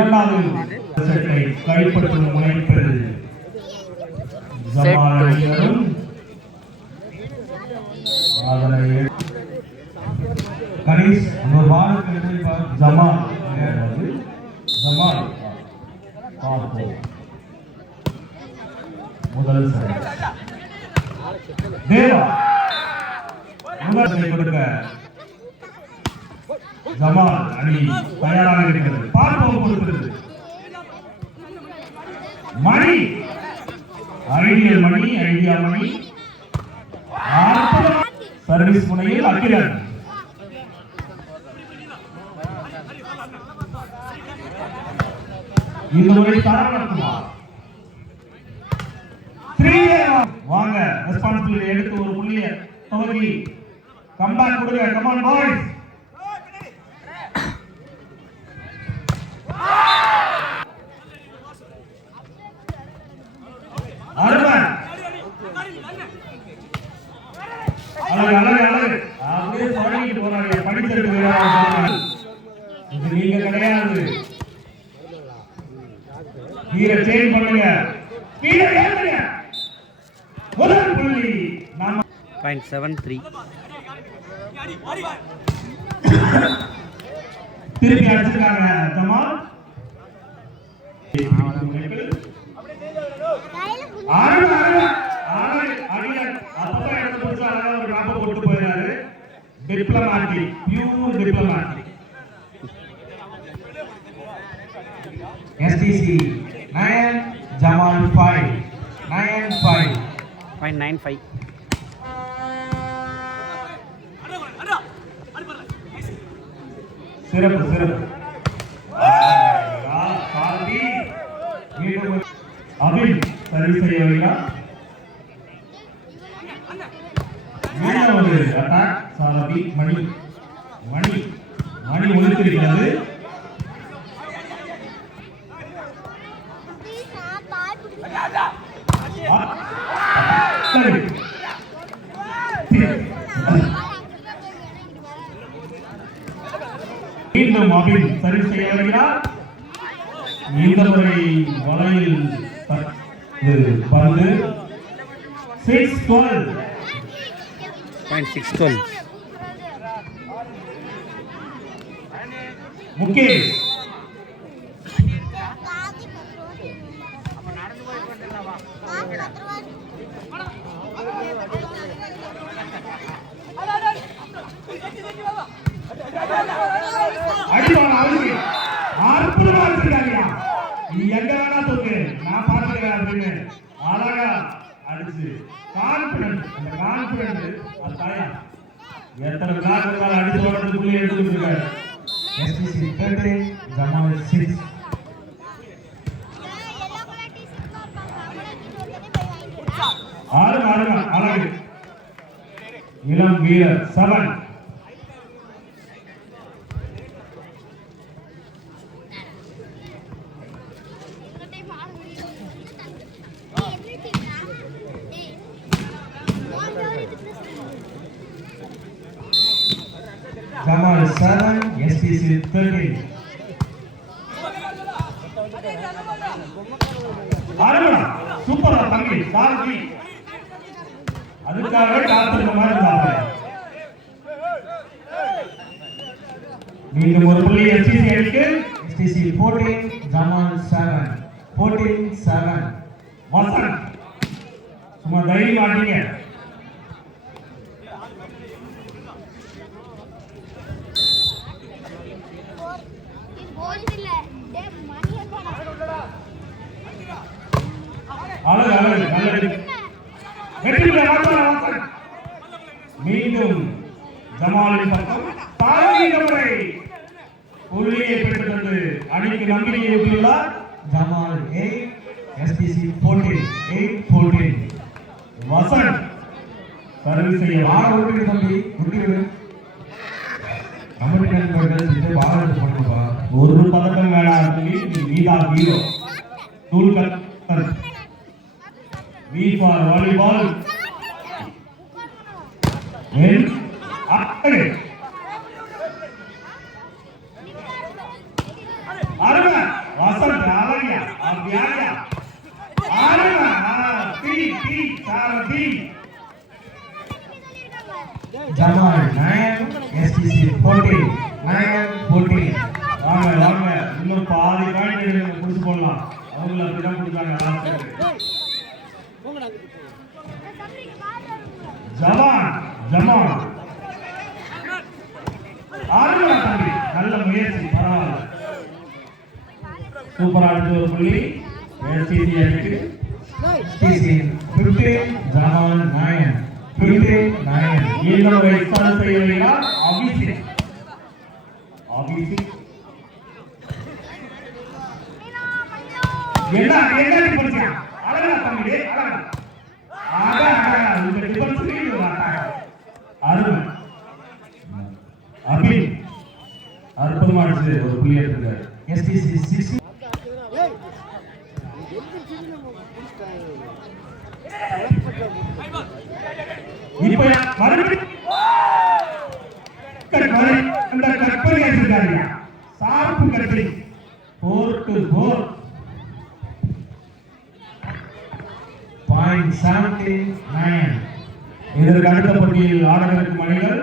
இரண்டாவது செட்டை கைப்பற்றும் முனைப்பது ஜமால் அணியினரும் அதனை கணேஷ் ஒரு வாரத்திற்கு ஜமால் ஜமால் பார்ப்போம். முதல் சரி தேவா முதல் கொடுக்க ஜமால் அணி தயாராக இருக்கிறது. பார்ப்போம் கொடுக்கிறது மணி ஐடியல் மணி ஐடியா மணி சர்வீஸ் முனையில் அகிலன் இந்த முறை தாராளக்குமார் வாங்க ரெஸ்பான்சிபிலிட்டி எடுத்து ஒரு புள்ளிய துவங்கி கம்பேக் கொடுங்க. Come on boys. அருமன் அழகு அழகு அழகு அப்படியே தொடங்கிட்டு போறாங்க. படிச்சிருக்கு இது நீங்க கிடையாது. கீரை சேஞ்ச் பண்ணுங்க. கீரை ஏறுங்க. முதல் புள்ளி நாம 0.73 திருப்பி அடிச்சிருக்காங்க. Jamal diplomatic pure diplomatic STC 9 Jamal 5 0.95 சிறப்பு சிறப்பு. அபில் சரி செய்யவில்லை. மீனவர் அட்டாக் சாரதி மணி மணி மணி ஒழித்திருக்கிறது. மீண்டும் அபில் சரி செய்ய வருகிறார். இந்த முறை வலையில் பந்து 6-12 0.612 முகேஷ் அடிவான அவசியம் அற்புதமா இருக்காங்க. நீ எங்க வேணா தூக்கு நான் பாத்துக்கிறேன் அப்படின்னு அழகா அடிச்சு கான்பிடன்ஸ் அந்த கான்பிடன்ஸ் அது தாயா எத்தனை நாட்கள் அடிச்சு ஓடுறதுக்குள்ளே எடுத்துட்டு இருக்காரு. STC 30 ஜமால் 6 ஆறு அழகு இளம் வீரர் 7 Jamal 7 STC 13 ஆரம்பம் சூப்பரா தம்பி சார்ஜி அதுக்காகவே காத்திருக்க மாதிரி இருந்தாங்க. மீண்டும் ஒரு புள்ளி STC அடிக்கு. STC 14 ஜமால் 7 14-7 வசன் சும்மா தைரியம் ஆட்டீங்க. அழகு அழகு நல்லது. வெற்றி பெற மீண்டும் ஜமாலின் பக்கம் தாழ்மை புள்ளியை பெற்று அணிக்கு நம்பிக்கையை ஊட்டியுள்ளார். ஜமால் 8 STC 14 வசன் சர்வீஸ் செய்ய வார ஊட்டி தம்பி ஊட்டி அமெரிக்கன் பர்கர்ஸ் இது வாரத்து பண்ணுப்பா. ஒரு பதக்கம் வேணாம் சொல்லி நீதா hero tool cutter V for volleyball win after அருமை அவங்கள அப்படிதான் கொடுத்தாங்க ஜவான் ஜமான் ஆறுங்களா தம்பி நல்ல முயற்சி பரவாயில்ல சூப்பரா அடிச்ச ஒரு புள்ளி எஸ்டிசி அடிக்கு எஸ்டிசி 15 ஜவான் 9 15 9 இன்னொரு எக்ஸ்ட்ரா செய்யலையா அபிஷேக் என்ன என்ன டிஃபரன்ஸ் அழகா தம்பி அழகா அழகா இந்த டிஃபரன்ஸ் அருமை அபி அற்புதமா அடிச்சு ஒரு புள்ளி எடுத்துட்டாரு எஸ்டிசி 60 இப்போ மறுபடியும் அந்த கற்பனை எடுத்துட்டாரு சார்பு கற்பனை 4-4 .79 இதற்கு அடுத்த போட்டியில் ஆடவிருக்கும் அணிகள்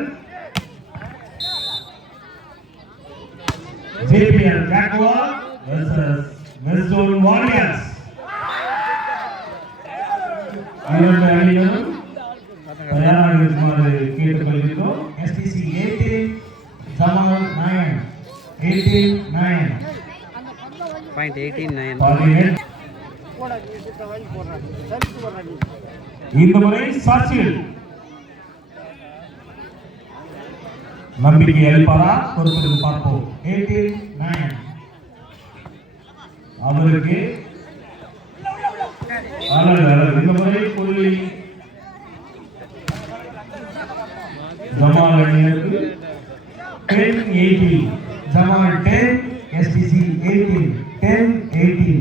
JPL Jaguar versus Western Warriors. இரண்டு அணிகளும் தயாராக இருக்குமாறு கேட்டுக்கொள்கிறோம். STC 18 Jamal 9 18-9 .189 இந்த முறை சாட்சியில் நம்பிக்கை அளிப்பாரா பொறுத்திருந்து பார்ப்போம் 18-9 அவருக்கு இந்த முறை புள்ளி ஜமால் அணியினருக்கு 10-18 ஜமால் 10 STC 18 10-18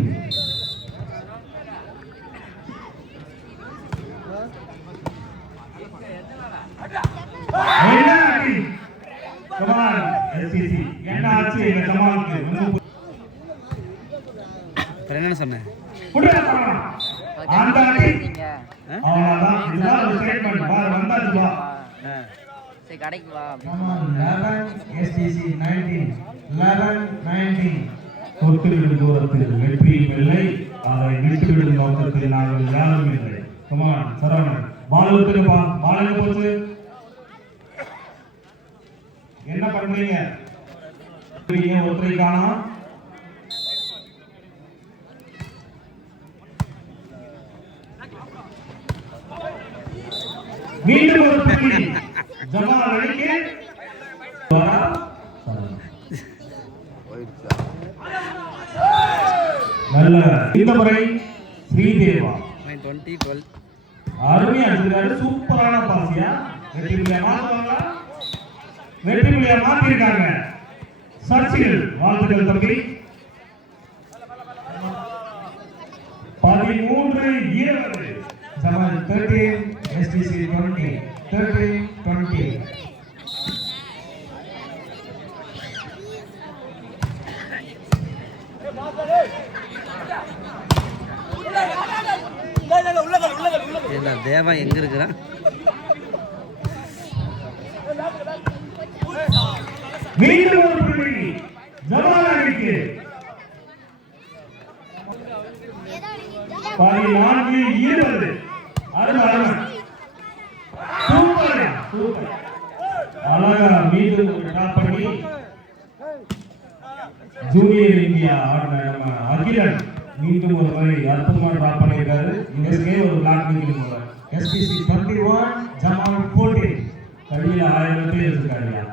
என்ன சொன்னேன் கடைக்கு வா வெற்றி வெள்ளை அதை விட்டுவிடும் நோக்கத்தில் நாங்கள் யாரும் இல்லை சரவணன் பாலுக்கு பாலுக்கு போச்சு என்ன பண்றீங்க ஒருத்தரை காணோம் மீண்டும் ஒரு புள்ளி ஜமால் அணிக்கு நல்ல இந்த முறை ஸ்ரீதேவா 20-12 அருமையா அடிச்சிருக்காரு சூப்பரான பாசியா வெற்றி புள்ளியா மாத்துவாங்களா வெற்றி புள்ளியா மாத்திருக்காங்க சர்ச்சில் வாழ்த்துக்கள் தம்பி 13-20 ஜமால் 13 STC 20 13-20 தேவா எங்க இருக்கிறான் மீண்டும் ஒரு புள்ளி ஜமால் அணிக்கு 14-20 அருமை சூப்பர் சூப்பர் அழகா மீண்டும் ஒரு டாப் பண்ணி ஜூனியர் இந்தியா ஆடின நம்ம அகிலன் மீண்டும் ஒரு முறை அற்புதமான டாப் பண்ணியிருக்காரு இதற்கே ஒரு பிளாக் மீட்டிங் STC 21 ஜமால் 14 கையில 1000 பேர் இருக்காருயா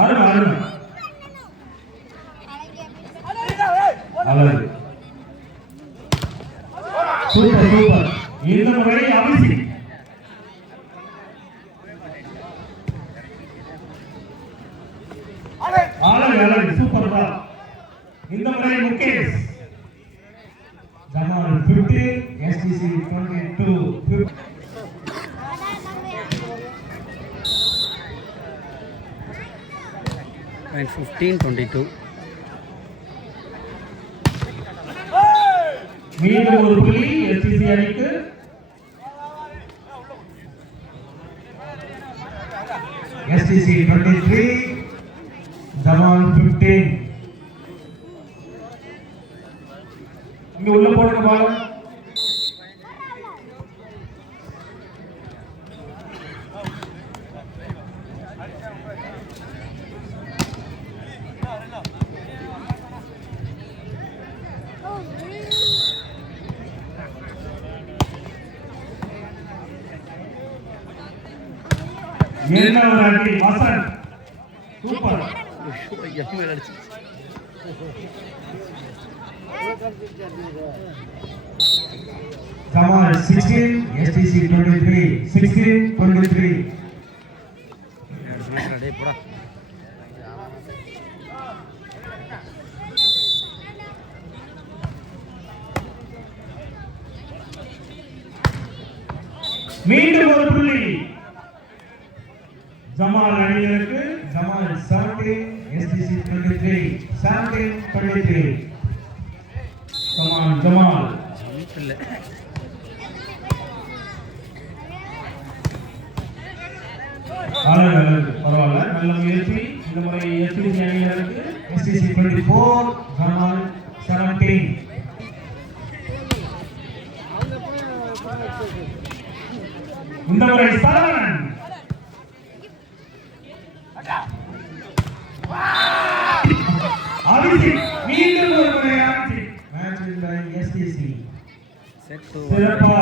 அருமை அருமை அழகு சூப்பர் சூப்பர் இந்த முறை அபிஷேக் அழகு அழகு சூப்பர் தான் இந்த முறை முகேஷ் ஜமால் 15 STC 22 15-22 மீண்டும் ஒரு புள்ளி STC அணிக்கு STC 23 15. இங்க உள்ள போடுங்க பால். என்ன ஒரு அடி வசந்த், சூப்பர். Jamal 16, STC 23, 16-23. மீண்டும் ஒரு புள்ளி ஜமால் அணியினருக்கு. Jamal 17, STC 23, 17-23. ஜமால் பரவாயில்ல, நல்ல முயற்சி. இந்த முறை STC அணியினருக்கு. STC 24, ஜமால் 17. இந்த முறை சரவணன். அபிஷேக் மீண்டும் ஒரு முறை Abhishek. Match win by STC. சிறப்பா